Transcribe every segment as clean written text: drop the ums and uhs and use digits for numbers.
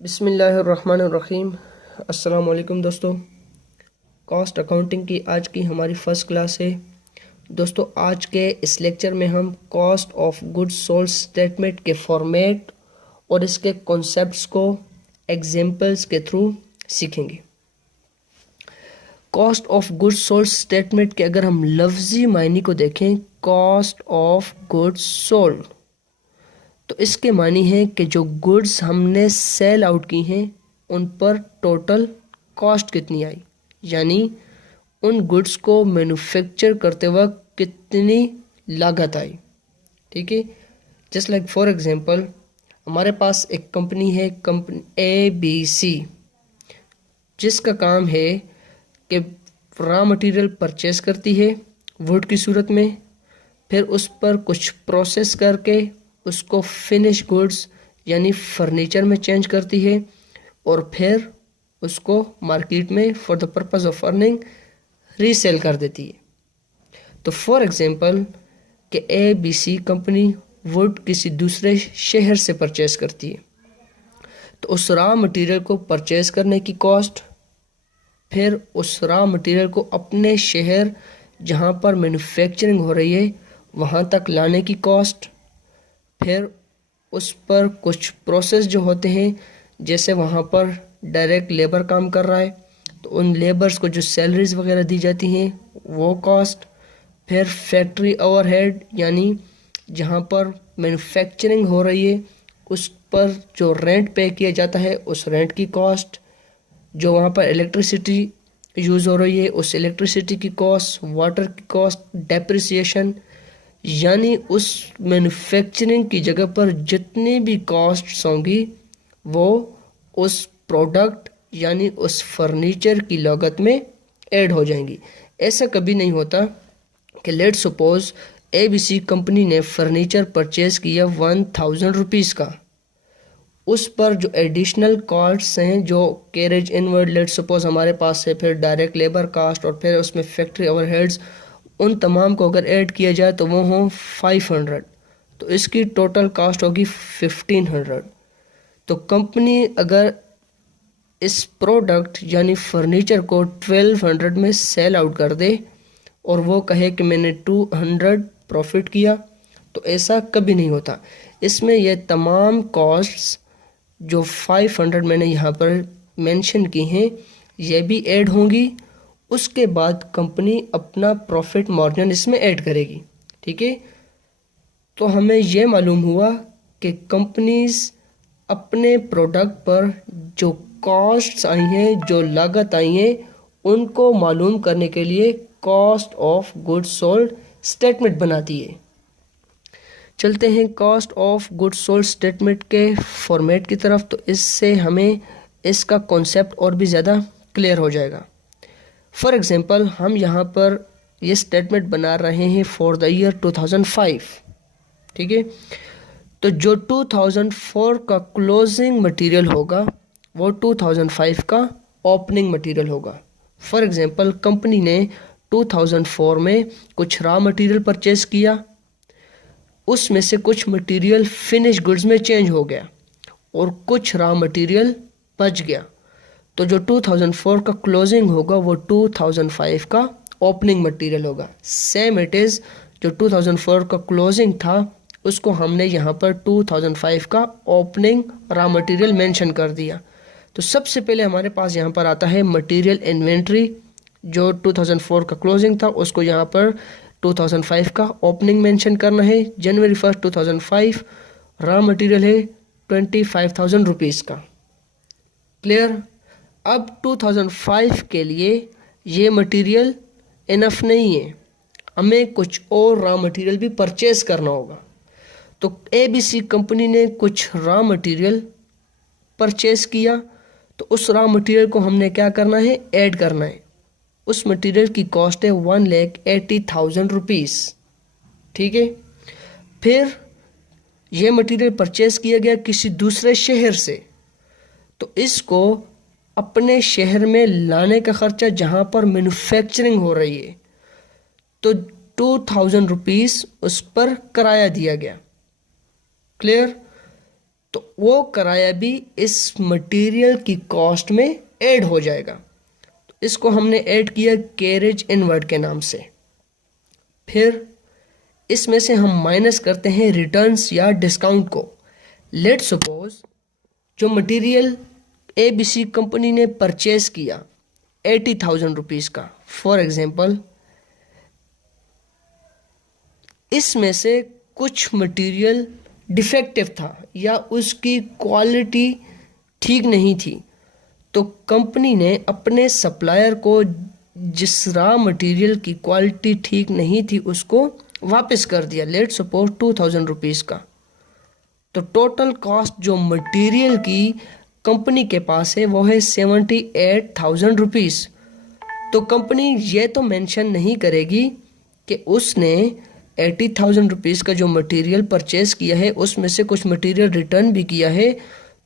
बिस्मिल्लाहिर्रहमानिर्रहीम। अस्सलाम वालेकुम दोस्तों। कॉस्ट अकाउंटिंग की आज की हमारी फ़र्स्ट क्लास है। दोस्तों आज के इस लेक्चर में हम cost of goods sold statement के फॉर्मेट और इसके कॉन्सेप्ट्स को एग्जांपल्स के थ्रू सीखेंगे। Cost of goods sold statement के अगर हम लफ्ज़ी मायने को देखें, कॉस्ट ऑफ गुड्स सोल्ड, तो इसके मानी है कि जो गुड्स हमने सेल आउट की हैं उन पर टोटल कॉस्ट कितनी आई, यानी उन गुड्स को मैन्युफैक्चर करते वक्त कितनी लागत आई। ठीक है, जस्ट लाइक फॉर एग्जांपल हमारे पास एक कंपनी है, कंपनी ABC, जिसका काम है कि रॉ मटेरियल परचेस करती है वुड की सूरत में, फिर उस पर कुछ प्रोसेस करके उसको फिनिश गुड्स यानी फर्नीचर में चेंज करती है और फिर उसको मार्केट में for the purpose of earning resale कर देती है। तो फॉर एग्जांपल कि ABC कंपनी वुड किसी दूसरे शहर से परचेस करती है, तो उस रॉ मटेरियल को परचेस करने की कॉस्ट, फिर उस रॉ मटेरियल को अपने शहर जहाँ पर मैन्युफैक्चरिंग हो रही है वहाँ तक लाने की कॉस्ट, फिर उस पर कुछ प्रोसेस जो होते हैं, जैसे वहाँ पर डायरेक्ट लेबर काम कर रहा है तो उन लेबर्स को जो सैलरीज वगैरह दी जाती हैं वो कॉस्ट, फिर फैक्ट्री ओवरहेड यानी जहाँ पर मैन्युफैक्चरिंग हो रही है उस पर जो रेंट पे किया जाता है उस रेंट की कॉस्ट, जो वहाँ पर इलेक्ट्रिसिटी यूज़ हो रही है उस इलेक्ट्रिसिटी की कॉस्ट, वाटर की कॉस्ट, डेप्रिसिएशन, यानी उस मैन्युफैक्चरिंग की जगह पर जितनी भी कॉस्ट्स होंगी वो उस प्रोडक्ट यानी उस फर्नीचर की लागत में ऐड हो जाएंगी। ऐसा कभी नहीं होता कि लेट्स सपोज ABC कंपनी ने फर्नीचर परचेज किया 1000 रुपीज़ का, उस पर जो एडिशनल कॉस्ट्स हैं जो कैरेज इनवर्ड लेट्स सपोज हमारे पास है, फिर डायरेक्ट लेबर कास्ट और फिर उसमें फैक्ट्री ओवरहेड्स, उन तमाम को अगर ऐड किया जाए तो वो हों 500, तो इसकी टोटल कास्ट होगी 1500। तो कंपनी अगर इस प्रोडक्ट यानी फर्नीचर को 1200 में सेल आउट कर दे और वो कहे कि मैंने 200 प्रॉफिट किया, तो ऐसा कभी नहीं होता। इसमें ये तमाम कॉस्ट्स जो 500 मैंने यहाँ पर मेंशन की हैं ये भी ऐड होंगी, उसके बाद कंपनी अपना प्रॉफिट मार्जिन इसमें ऐड करेगी। ठीक है, तो हमें यह मालूम हुआ कि कंपनीज अपने प्रोडक्ट पर जो कॉस्ट्स आई हैं, जो लागत आई हैं, उनको मालूम करने के लिए cost of goods sold statement बनाती है। चलते हैं cost of goods sold statement के फॉर्मेट की तरफ, तो इससे हमें इसका कॉन्सेप्ट और भी ज़्यादा क्लियर हो जाएगा। फॉर एग्जांपल हम यहाँ पर ये स्टेटमेंट बना रहे हैं फॉर द ईयर 2005। ठीक है, तो जो 2004 का क्लोजिंग मटेरियल होगा वो 2005 का ओपनिंग मटेरियल होगा। फॉर एग्जांपल कंपनी ने 2004 में कुछ रॉ मटेरियल परचेज किया, उसमें से कुछ मटेरियल फिनिश गुड्स में चेंज हो गया और कुछ रॉ मटेरियल बच गया, तो जो 2004 का क्लोजिंग होगा वो 2005 का ओपनिंग मटेरियल होगा। सेम इट इज़, जो 2004 का क्लोजिंग था उसको हमने यहाँ पर 2005 का ओपनिंग रॉ मटेरियल मेंशन कर दिया। तो सबसे पहले हमारे पास यहाँ पर आता है मटेरियल इन्वेंट्री, जो 2004 का क्लोजिंग था उसको यहाँ पर 2005 का ओपनिंग मेंशन करना है। जनवरी 1 2005 रॉ मटेरियल है 25,000 रुपीज़ का। क्लियर? अब 2005 के लिए ये मटेरियल इनफ नहीं है, हमें कुछ और रॉ मटेरियल भी परचेज करना होगा। तो ABC कंपनी ने कुछ रॉ मटेरियल परचेज किया, तो उस रॉ मटेरियल को हमने क्या करना है, ऐड करना है। उस मटेरियल की कॉस्ट है 1,80,000 रुपीज़। ठीक है, फिर यह मटेरियल परचेज किया गया किसी दूसरे शहर से, तो इसको अपने शहर में लाने का खर्चा जहाँ पर मैन्युफैक्चरिंग हो रही है तो 2,000 रुपीज़ उस पर किराया दिया गया। क्लियर? तो वो किराया भी इस मटेरियल की कॉस्ट में ऐड हो जाएगा। तो इसको हमने ऐड किया कैरेज इनवर्ड के नाम से। फिर इसमें से हम माइनस करते हैं रिटर्न्स या डिस्काउंट को। लेट सपोज जो मटेरियल ABC कंपनी ने परचेज किया 80,000 रुपीज़ का, फॉर एग्जांपल, इसमें से कुछ मटेरियल डिफेक्टिव था या उसकी क्वालिटी ठीक नहीं थी, तो कंपनी ने अपने सप्लायर को जिस रॉ मटेरियल की क्वालिटी ठीक नहीं थी उसको वापस कर दिया, लेट सपोज 2,000 रुपीज़ का। तो टोटल कॉस्ट जो मटेरियल की कंपनी के पास है वो है 78,000 रुपीज़। तो कंपनी ये तो मेंशन नहीं करेगी कि उसने 80,000 रुपीज़ का जो मटेरियल परचेज किया है उसमें से कुछ मटेरियल रिटर्न भी किया है,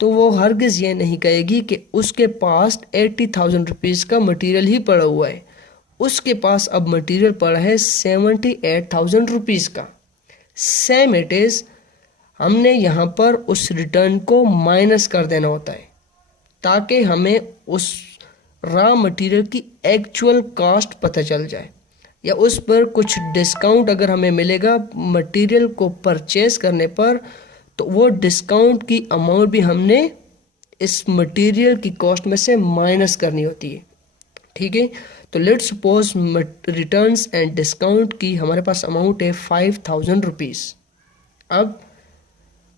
तो वो हरगिज़ ये नहीं कहेगी कि उसके पास 80,000 रुपीज़ का मटेरियल ही पड़ा हुआ है। उसके पास अब मटेरियल पड़ा है 78,000 रुपीज़ का। सेम इट इज़, हमने यहाँ पर उस रिटर्न को माइनस कर देना होता है ताकि हमें उस रॉ मटेरियल की एक्चुअल कॉस्ट पता चल जाए, या उस पर कुछ डिस्काउंट अगर हमें मिलेगा मटेरियल को परचेज करने पर, तो वो डिस्काउंट की अमाउंट भी हमने इस मटेरियल की कॉस्ट में से माइनस करनी होती है। ठीक है, तो let's suppose returns and discount की हमारे पास अमाउंट है 5,000 रुपीज़। अब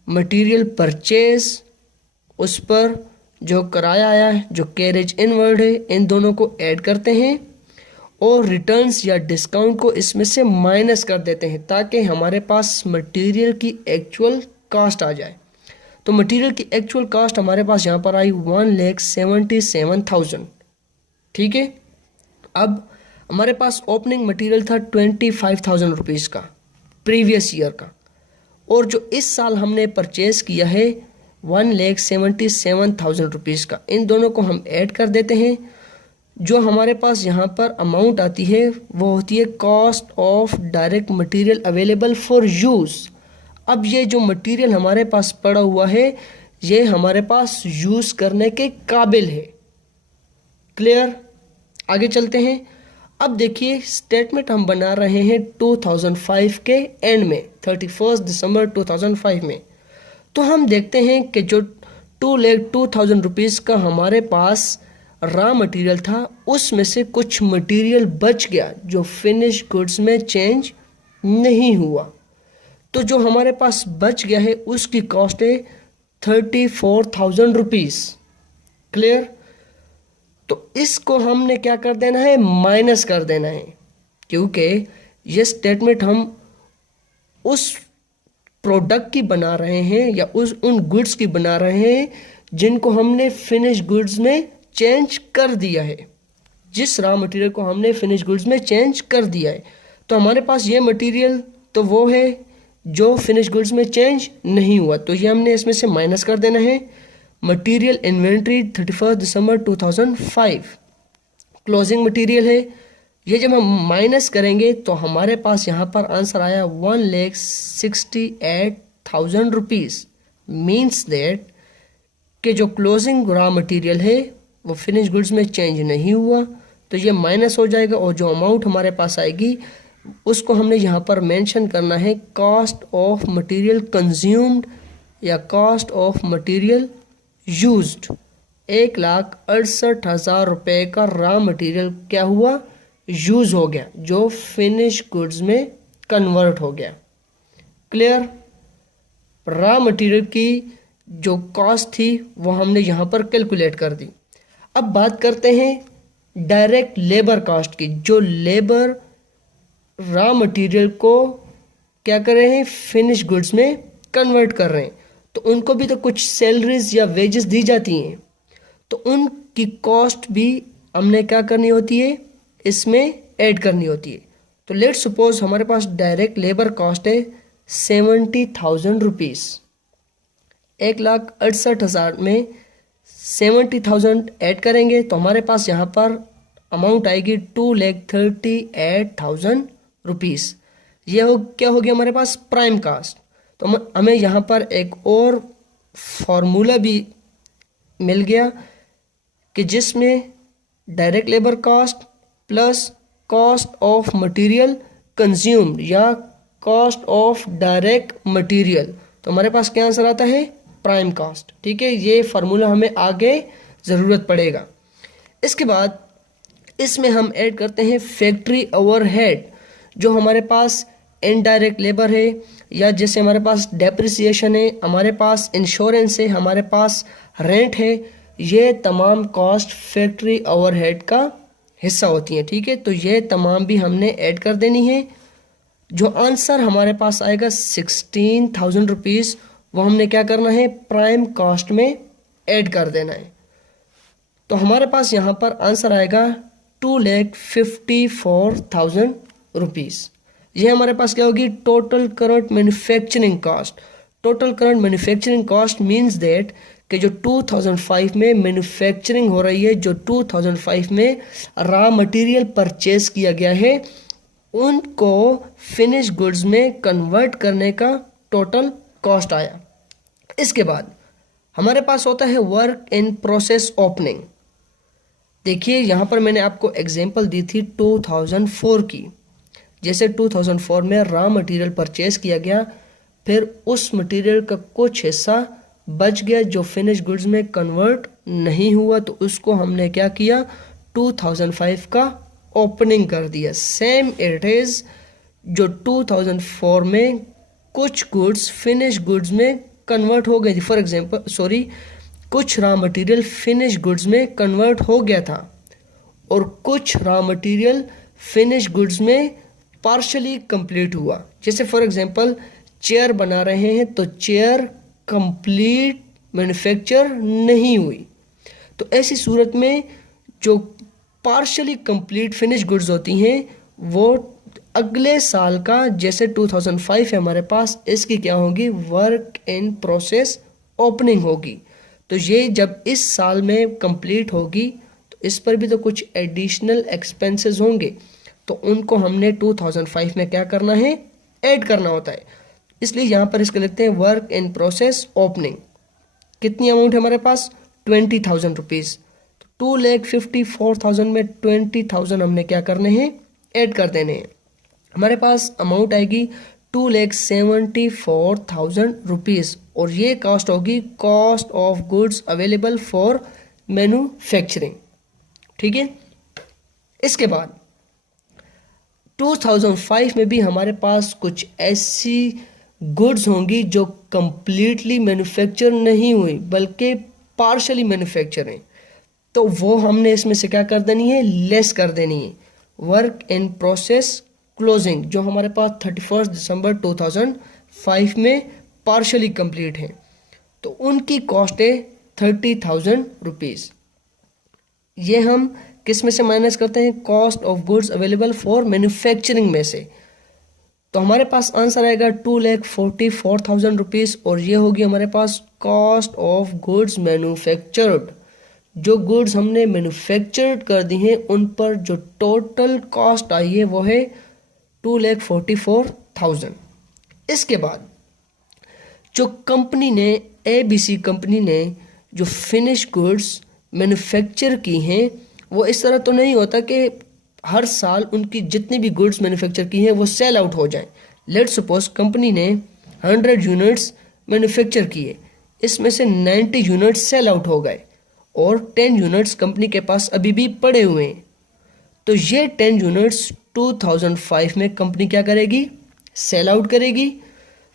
मटेरियल परचेज, उस पर जो किराया आया है, जो कैरेज इनवर्ड है, इन दोनों को ऐड करते हैं और रिटर्न्स या डिस्काउंट को इसमें से माइनस कर देते हैं ताकि हमारे पास मटेरियल की एक्चुअल कास्ट आ जाए। तो मटेरियल की एक्चुअल कास्ट हमारे पास यहाँ पर आई 1,77,000। ठीक है, अब हमारे पास ओपनिंग मटेरियल था 25,000 रुपीज़ का प्रीवियस ईयर का, और जो इस साल हमने परचेज किया है 1,77,000 रुपीज़ का। इन दोनों को हम ऐड कर देते हैं। जो हमारे पास यहाँ पर अमाउंट आती है वो होती है cost of direct material available for use. अब ये जो मटेरियल हमारे पास पड़ा हुआ है ये हमारे पास यूज़ करने के काबिल है। क्लियर? आगे चलते हैं। अब देखिए स्टेटमेंट हम बना रहे हैं 2005 के एंड में, 31 दिसंबर 2005 में। तो हम देखते हैं कि जो 2,02,000 रुपीज़ का हमारे पास रॉ मटेरियल था उसमें से कुछ मटेरियल बच गया जो फिनिश गुड्स में चेंज नहीं हुआ। तो जो हमारे पास बच गया है उसकी कॉस्ट है 34,000 रुपीज़। क्लियर? तो इसको हमने क्या कर देना है, माइनस कर देना है, क्योंकि ये स्टेटमेंट हम उस प्रोडक्ट की बना रहे हैं या उन गुड्स की बना रहे हैं जिनको हमने फिनिश गुड्स में चेंज कर दिया है, जिस रॉ मटेरियल को हमने फिनिश गुड्स में चेंज कर दिया है। तो हमारे पास ये मटेरियल तो वो है जो फिनिश गुड्स में चेंज नहीं हुआ, तो ये हमने इसमें से माइनस कर देना है। मटेरियल इन्वेंट्री 31 दिसंबर 2005 क्लोजिंग मटेरियल है। ये जब हम माइनस करेंगे तो हमारे पास यहाँ पर आंसर आया 1,68,000 रुपीज़। मीन्स दैट कि जो क्लोजिंग रॉ मटेरियल है वो फिनिश गुड्स में चेंज नहीं हुआ, तो ये माइनस हो जाएगा और जो अमाउंट हमारे पास आएगी उसको हमने यहाँ पर मेंशन करना है कॉस्ट ऑफ मटेरियल कंज्यूम्ड या कॉस्ट ऑफ मटेरियल यूज्ड। 1,68,000 रुपये का रॉ मटेरियल क्या हुआ, यूज़ हो गया, जो फिनिश गुड्स में कन्वर्ट हो गया। क्लियर? रॉ मटेरियल की जो कॉस्ट थी वो हमने यहाँ पर कैलकुलेट कर दी। अब बात करते हैं डायरेक्ट लेबर कॉस्ट की। जो लेबर रॉ मटेरियल को क्या कर रहे हैं, फिनिश गुड्स में कन्वर्ट कर रहे हैं, तो उनको भी तो कुछ सैलरीज या वेजेस दी जाती हैं, तो उनकी कॉस्ट भी हमने क्या करनी होती है, इसमें ऐड करनी होती है। तो लेट्स सपोज हमारे पास डायरेक्ट लेबर कॉस्ट है 70,000 रुपीज़। 1,68,000 में 70,000 ऐड करेंगे तो हमारे पास यहाँ पर अमाउंट आएगी 2,38,000 रुपीज़। ये क्या हो गया हमारे पास, प्राइम कास्ट। तो हमें यहाँ पर एक और फार्मूला भी मिल गया कि जिसमें direct labour cost plus cost of material consumed या कॉस्ट ऑफ डायरेक्ट मटेरियल, तो हमारे पास क्या आंसर आता है? Prime cost. ठीक है, ये फार्मूला हमें आगे ज़रूरत पड़ेगा। इसके बाद इसमें हम ऐड करते हैं फैक्ट्री ओवरहेड, जो हमारे पास इनडायरेक्ट लेबर है, या जैसे हमारे पास डेप्रिसिएशन है, हमारे पास इंश्योरेंस है, हमारे पास रेंट है, ये तमाम कॉस्ट फैक्ट्री ओवरहेड का हिस्सा होती हैं। ठीक है, तो ये तमाम भी हमने ऐड कर देनी है। जो आंसर हमारे पास आएगा 16,000 रुपीज़, वो हमने क्या करना है? प्राइम कॉस्ट में ऐड कर देना है। तो हमारे पास यहाँ पर आंसर आएगा 2,54,000 रुपीज़। ये हमारे पास क्या होगी? Total current manufacturing cost. Total current manufacturing cost means that कि जो 2005 में मैन्युफैक्चरिंग हो रही है, जो 2005 में रॉ मटेरियल परचेज किया गया है, उनको फिनिश गुड्स में कन्वर्ट करने का टोटल कॉस्ट आया। इसके बाद हमारे पास होता है वर्क इन प्रोसेस ओपनिंग। देखिए यहाँ पर मैंने आपको एग्जांपल दी थी 2004 की। जैसे 2004 में रॉ मटेरियल परचेज किया गया, फिर उस मटेरियल का कुछ हिस्सा बच गया जो फिनिश गुड्स में कन्वर्ट नहीं हुआ, तो उसको हमने क्या किया? 2005 का ओपनिंग कर दिया। सेम इट इज जो 2004 में कुछ गुड्स फिनिश गुड्स में कन्वर्ट हो गई थी, फॉर एग्जांपल कुछ रॉ मटेरियल फिनिश गुड्स में कन्वर्ट हो गया था और कुछ रॉ मटेरियल फिनिश गुड्स में पार्शली कंप्लीट हुआ। जैसे फॉर एग्जांपल चेयर बना रहे हैं तो चेयर कंप्लीट मैन्युफैक्चर नहीं हुई, तो ऐसी सूरत में जो पार्शली कंप्लीट फिनिश गुड्स होती हैं वो अगले साल का, जैसे 2005 है हमारे पास, इसकी क्या होगी? वर्क इन प्रोसेस ओपनिंग होगी। तो ये जब इस साल में कंप्लीट होगी तो इस पर भी तो कुछ एडिशनल एक्सपेंसेस होंगे, तो उनको हमने 2005 में क्या करना है? ऐड करना होता है। इसलिए यहाँ पर इसको लिखते हैं वर्क इन प्रोसेस ओपनिंग। कितनी अमाउंट है हमारे पास? 20,000 रुपीज़। 2,54,000 में 20,000 हमने क्या करने हैं? ऐड कर देने हैं। हमारे पास अमाउंट आएगी 2,74,000 रुपीज़, और ये कॉस्ट होगी cost of goods available for manufacturing. ठीक है, इसके बाद 2005 में भी हमारे पास कुछ ऐसी गुड्स होंगी जो कंप्लीटली मैन्युफैक्चर नहीं हुई बल्कि पार्शली मैन्युफैक्चर हैं, तो वो हमने इसमें से क्या कर देनी है? लेस कर देनी है। वर्क इन प्रोसेस क्लोजिंग जो हमारे पास 31 दिसंबर 2005 में पार्शली कंप्लीट है, तो उनकी कॉस्ट है 30,000 रुपीज़। ये हम किस में से माइनस करते हैं? Cost of goods available for manufacturing में से। तो हमारे पास आंसर आएगा 2,44,000 रुपीज़, और ये होगी हमारे पास कॉस्ट ऑफ गुड्स मैन्युफैक्चर्ड। जो गुड्स हमने मैन्युफैक्चर्ड कर दी हैं उन पर जो टोटल कॉस्ट आई है वो है 2,44,000। इसके बाद जो कंपनी ने ABC कंपनी ने जो फिनिश गुड्स मैन्युफैक्चर की हैं, वो इस तरह तो नहीं होता कि हर साल उनकी जितनी भी गुड्स मैन्युफैक्चर की हैं वो सेल आउट हो जाएं। लेट्स सपोज कंपनी ने 100 यूनिट्स मैन्युफैक्चर किए, इसमें से 90 यूनिट्स सेल आउट हो गए और 10 यूनिट्स कंपनी के पास अभी भी पड़े हुए हैं, तो ये 10 यूनिट्स 2005 में कंपनी क्या करेगी? सेल आउट करेगी।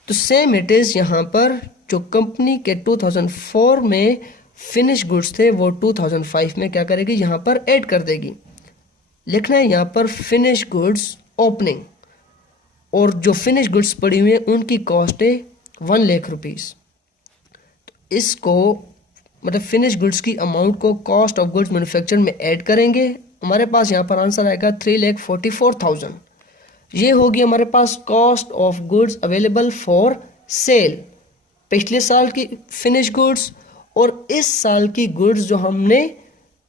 तो सेम इट इज़ यहाँ पर जो कंपनी के 2004 में फिनिश गुड्स थे वो 2005 में क्या करेगी? यहाँ पर ऐड कर देगी। लिखना है यहाँ पर फिनिश गुड्स ओपनिंग, और जो फिनिश गुड्स पड़ी हुई हैं उनकी कॉस्ट है 1 लाख रुपीज़। तो इसको मतलब फिनिश गुड्स की अमाउंट को कॉस्ट ऑफ गुड्स मैन्युफैक्चर में ऐड करेंगे। हमारे पास यहाँ पर आंसर आएगा 3,44,000। ये होगी हमारे पास cost of goods available for sale, पिछले साल की फिनिश गुड्स और इस साल की गुड्स जो हमने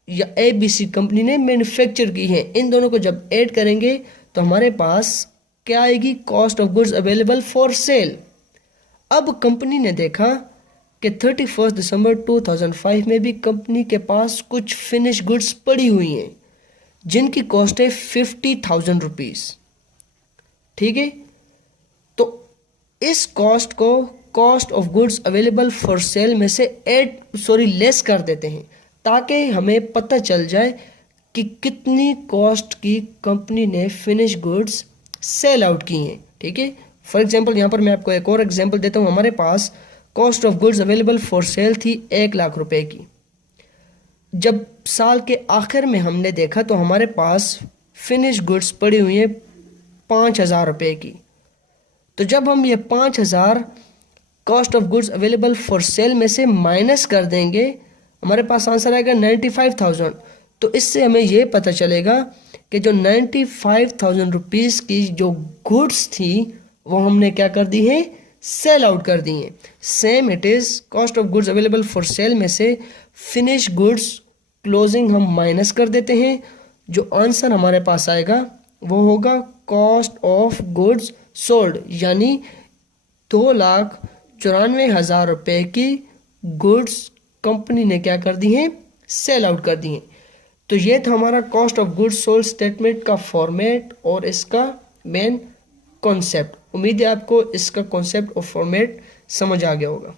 या ABC कंपनी ने मैन्युफैक्चर की हैं, इन दोनों को जब ऐड करेंगे तो हमारे पास क्या आएगी? Cost of goods available for cell. अब कंपनी ने देखा कि 31 दिसंबर 2005 में भी कंपनी के पास कुछ फिनिश गुड्स पड़ी हुई हैं जिनकी कॉस्ट है 50,000 रुपीज़। ठीक है, तो इस कॉस्ट को cost of goods available for cell में से लेस कर देते हैं ताकि हमें पता चल जाए कि कितनी कॉस्ट की कंपनी ने फिनिश गुड्स सेल आउट की हैं। ठीक है, फॉर एग्जांपल यहाँ पर मैं आपको एक और एग्जांपल देता हूँ। हमारे पास cost of goods available for sale थी 1,00,000 रुपए की। जब साल के आखिर में हमने देखा तो हमारे पास फिनिश गुड्स पड़ी हुई हैं 5,000 रुपए की। तो जब हम ये 5,000 cost of goods available for cell में से माइनस कर देंगे, हमारे पास आंसर आएगा 95,000। तो इससे हमें ये पता चलेगा कि जो 95,000 रुपीज़ की जो गुड्स थी वो हमने क्या कर दी है, सेल आउट कर दी हैं। Same it is cost of goods available for cell में से फिनिश गुड्स क्लोजिंग हम माइनस कर देते हैं। जो आंसर हमारे पास आएगा वो होगा कॉस्ट ऑफ गुड्स सोल्ड, यानी 2,94,000 रुपए की गुड्स कंपनी ने क्या कर दी हैं, सेल आउट कर दी हैं। तो ये था हमारा cost of goods sold statement का फॉर्मेट और इसका मेन कॉन्सेप्ट। उम्मीद है आपको इसका कॉन्सेप्ट और फॉर्मेट समझ आ गया होगा।